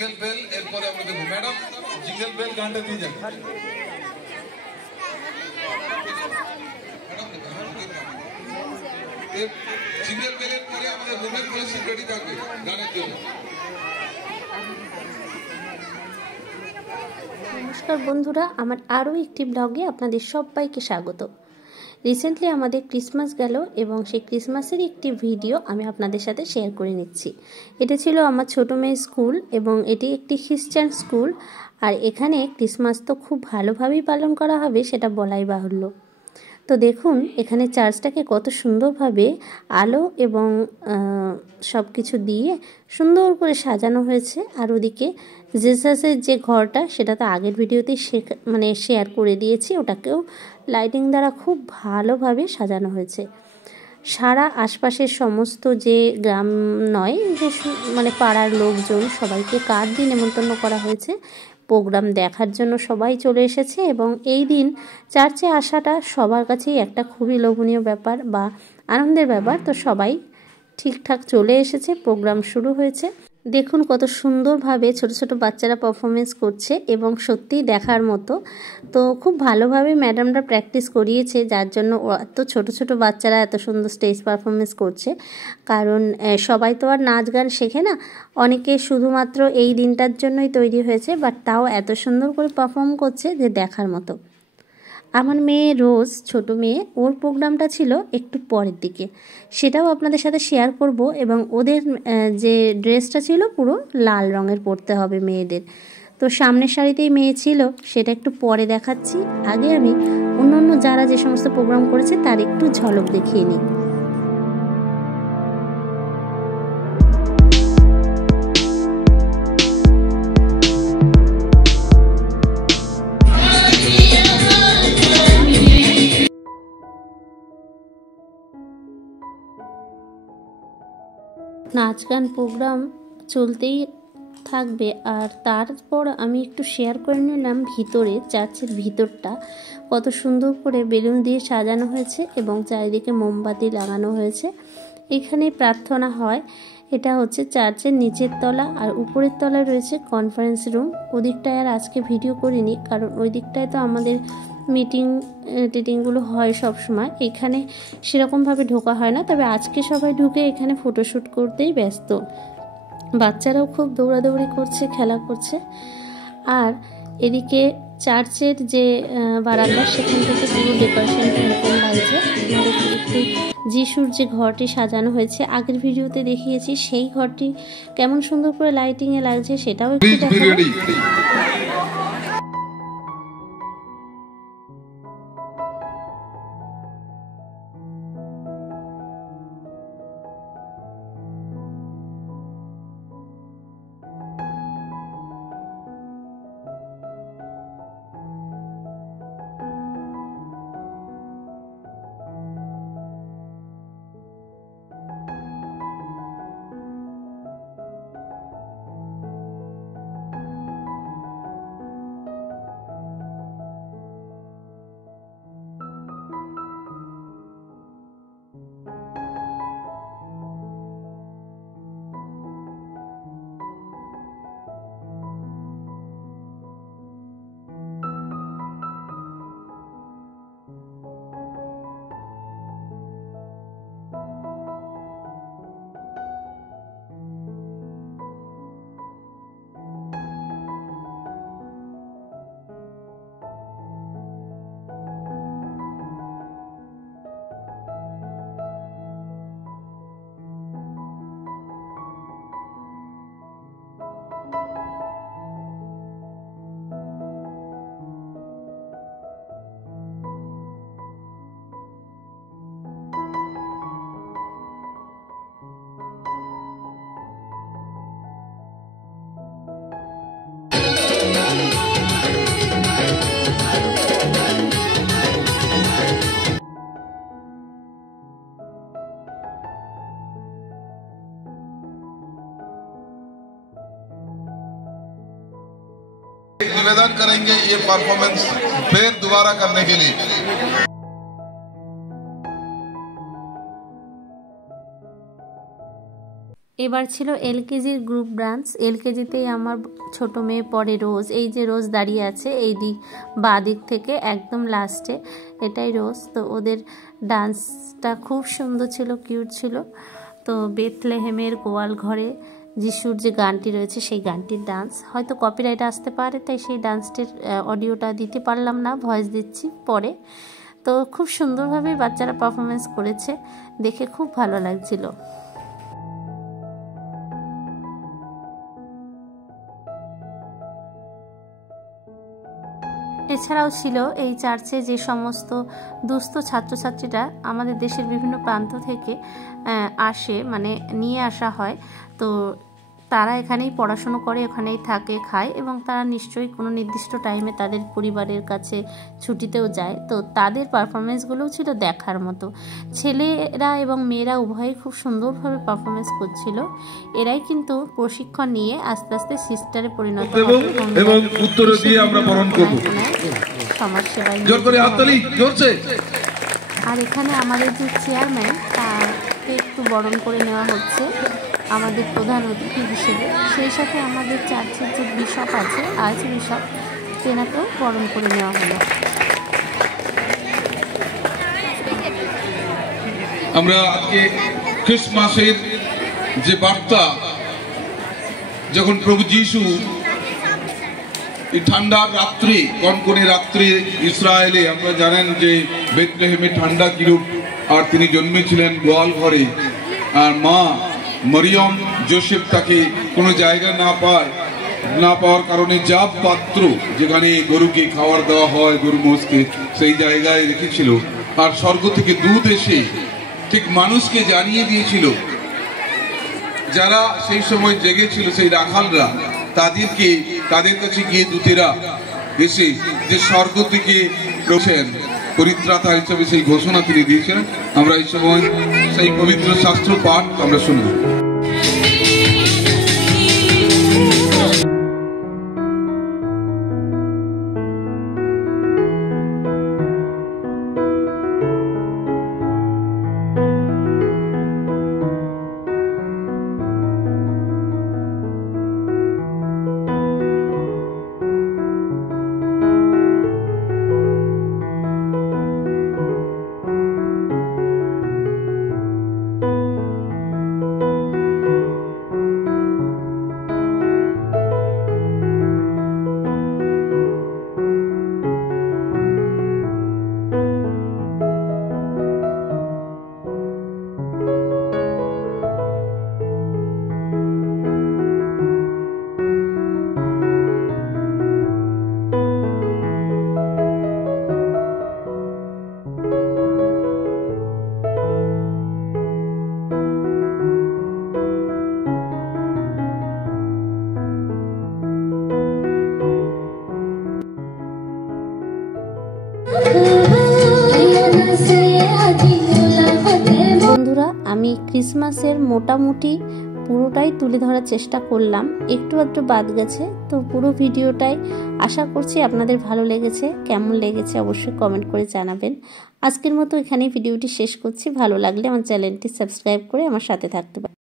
Jingle bell एरपर আমরা দেব madam jingle bell গানটা দিয়ে যান জিঙ্গল বেলের পরে আমাদের রুমের পুলিশ রেডি থাকবে গানের জন্য। নমস্কার বন্ধুরা, আমার আরও একটি ব্লগে আপনাদের সবাইকে স্বাগত। রিসেন্টলি আমাদের ক্রিসমাস গেল এবং সেই ক্রিসমাসের একটি ভিডিও আমি আপনাদের সাথে শেয়ার করে নিচ্ছি। এটা ছিল আমার ছোটো মেয়ের স্কুল এবং এটি একটি খ্রিস্টান স্কুল। আর এখানে ক্রিসমাস তো খুব ভালোভাবেই পালন করা হবে, সেটা বলাই বাহুল্য। তো দেখুন এখানে চার্চটাকে কত সুন্দরভাবে আলো এবং সব কিছু দিয়ে সুন্দর করে সাজানো হয়েছে। আর ওদিকে জেসাসের যে ঘরটা, সেটা তো আগের ভিডিওতেই শেয়ার করে দিয়েছি, ওটাকেও লাইটিং দ্বারা খুব ভালোভাবে সাজানো হয়েছে। সারা আশপাশের সমস্ত যে গ্রাম নয়, যে পাড়ার লোকজন সবাইকে কার্ড দিয়ে নেমন্তন্ন করা হয়েছে। প্রোগ্রাম দেখার জন্য সবাই চলে এসেছে এবং এই দিন চার্চে আসাটা সবার কাছেই একটা খুবই লোভনীয় ব্যাপার বা আনন্দের ব্যাপার। তো সবাই ঠিকঠাক চলে এসেছে, প্রোগ্রাম শুরু হয়েছে। দেখুন কত সুন্দরভাবে ছোট ছোট বাচ্চারা পারফরমেন্স করছে এবং সত্যিই দেখার মতো। তো খুব ভালোভাবে ম্যাডামরা প্র্যাকটিস করিয়েছে, যার জন্য এত ছোট ছোট বাচ্চারা এত সুন্দর স্টেজ পারফরমেন্স করছে। কারণ সবাই তো আর নাচ গান শেখে না, অনেকে শুধুমাত্র এই দিনটার জন্যই তৈরি হয়েছে, বাট তাও এত সুন্দর করে পারফর্ম করছে যে দেখার মতো। আমার মেয়ে রোজ, ছোট মেয়ে, ওর প্রোগ্রামটা ছিল একটু পরের দিকে, সেটাও আপনাদের সাথে শেয়ার করব। এবং ওদের যে ড্রেসটা ছিল পুরো লাল রঙের পরতে হবে মেয়েদের। তো সামনের সারিতেই মেয়ে ছিল, সেটা একটু পরে দেখাচ্ছি। আগে আমি অন্য যারা যে সমস্ত প্রোগ্রাম করেছে তার একটু ঝলক দেখিয়ে নিই। নাচ গান প্রোগ্রাম চলতেই থাকবে। আর তারপর আমি একটু শেয়ার করে নিলাম ভিতরে, চার্চের ভিতরটা কত সুন্দর করে বেলুন দিয়ে সাজানো হয়েছে এবং চারিদিকে মোমবাতি লাগানো হয়েছে। এখানে প্রার্থনা হয়। এটা হচ্ছে চার্চের নিচের তলা, আর উপরের তলায় রয়েছে কনফারেন্স রুম। ওদিকটায় আর আজকে ভিডিও করিনি, কারণ ওই দিকটায় তো আমাদের টিটিংগুলো হয় সব সময়, এখানে সেরকমভাবে ঢোকা হয় না। তবে আজকে সবাই ঢুকে এখানে ফটোশ্যুট করতেই ব্যস্ত। বাচ্চারাও খুব দৌড়াদৌড়ি করছে, খেলা করছে। আর এদিকে চার্চের যে বারান্দা, সেখান থেকে পুরো ডেকোরেশনটা এরকম লাগছে। একটু যিশুর যে ঘরটি সাজানো হয়েছে, আগের ভিডিওতে দেখিয়েছি, সেই ঘরটি কেমন সুন্দর করে লাইটিংয়ে লাগছে সেটাও একটু দেখাবো। निवेदन करेंगे ये परफॉर्मेंस फिर दोबारा करने के लिए। এবার ছিল এলকেজির গ্রুপ ডান্স। এলকেজিতেই আমার ছোট মেয়ে পড়ে রোজ। এই যে রোজ দাঁড়িয়ে আছে এই দিক বাঁ দিক থেকে একদম লাস্টে, এটাই রোজ। তো ওদের ডান্সটা খুব সুন্দর ছিল, কিউট ছিল। তো বেথলেহেমের গোয়াল ঘরে যিশুর যে গানটি রয়েছে সেই গানটির ডান্স, হয়তো কপিরাইট আসতে পারে তাই সেই ডান্সটির অডিওটা দিতে পারলাম না, ভয়েস দিচ্ছি পরে। তো খুব সুন্দরভাবে বাচ্চারা পারফরমেন্স করেছে, দেখে খুব ভালো লাগছিল। এছাড়াও ছিল এই চার্চে যে সমস্ত দুস্থ ছাত্রছাত্রীরা আমাদের দেশের বিভিন্ন প্রান্ত থেকে আসে, মানে নিয়ে আসা হয়। তো তারা এখানেই পড়াশুনো করে, এখানেই থাকে, খায় এবং তারা নিশ্চয়ই কোনো নির্দিষ্ট টাইমে তাদের পরিবারের কাছে ছুটিতেও যায়। তো তাদের পারফরমেন্সগুলোও ছিল দেখার মতো। ছেলেরা এবং মেয়েরা উভয়ই খুব সুন্দরভাবে পারফরমেন্স করছিল। এরাই কিন্তু প্রশিক্ষণ নিয়ে আস্তে আস্তে সিস্টারে পরিণত হবে এবং উত্তর দিয়ে আমরা বরণ করব। সমাজসেবায় জোর করে হাততালি, জোরছে। আর এখানে আমাদের যে চেয়ারম্যান, তাকে একটু বরণ করে নেওয়া হচ্ছে আমাদের প্রধান অতিথি হিসেবে। সেই সাথে আমাদের চার্চের যে বিশপ আছে, আর্চ বিশপ, তেনাকেও বরণ করে নেওয়া হলো। আমরা আজকে ক্রিসমাসের যে বার্তা, যখন প্রভু যিশু এই ঠান্ডার রাত্রে, কনকনে রাত্রে ইসরায়েলে, আমরা জানেন যে বেথলেহেমে ঠান্ডা কিরূপ, আর তিনি জন্মেছিলেন গোয়াল ঘরে। আর মা মরিয়ম যোসেফ তাকে কোনো জায়গা না পাওয়ার কারণে জাব পাত্র, যেখানে গরুকে খাবার দেওয়া হয়, গরু মোষকে, সেই জায়গায় রেখেছিল। আর স্বর্গ থেকে দূত এসে ঠিক মানুষকে জানিয়ে দিয়েছিল, যারা সেই সময় জেগেছিল, সেই রাখালরা, তাদের কাছে গিয়ে দূতেরা এসে যে স্বর্গ থেকে পরিত্রাতা হিসেবে সেই ঘোষণা তিনি দিয়েছেন। আমরা এই সময় সেই পবিত্র শাস্ত্র পাঠ আমরা শুনব। বন্ধুরা, আমি ক্রিসমাসের মোটামুটি পুরোটাই তুলে ধরার চেষ্টা করলাম, একটু আধটু বাদ গেছে। তো পুরো ভিডিওটাই আশা করছি আপনাদের ভালো লেগেছে। কেমন লেগেছে অবশ্যই কমেন্ট করে জানাবেন। আজকের মতো এখানেই ভিডিওটি শেষ করছি। ভালো লাগলে আমার চ্যানেলটি সাবস্ক্রাইব করে আমার সাথে থাকতে পারেন।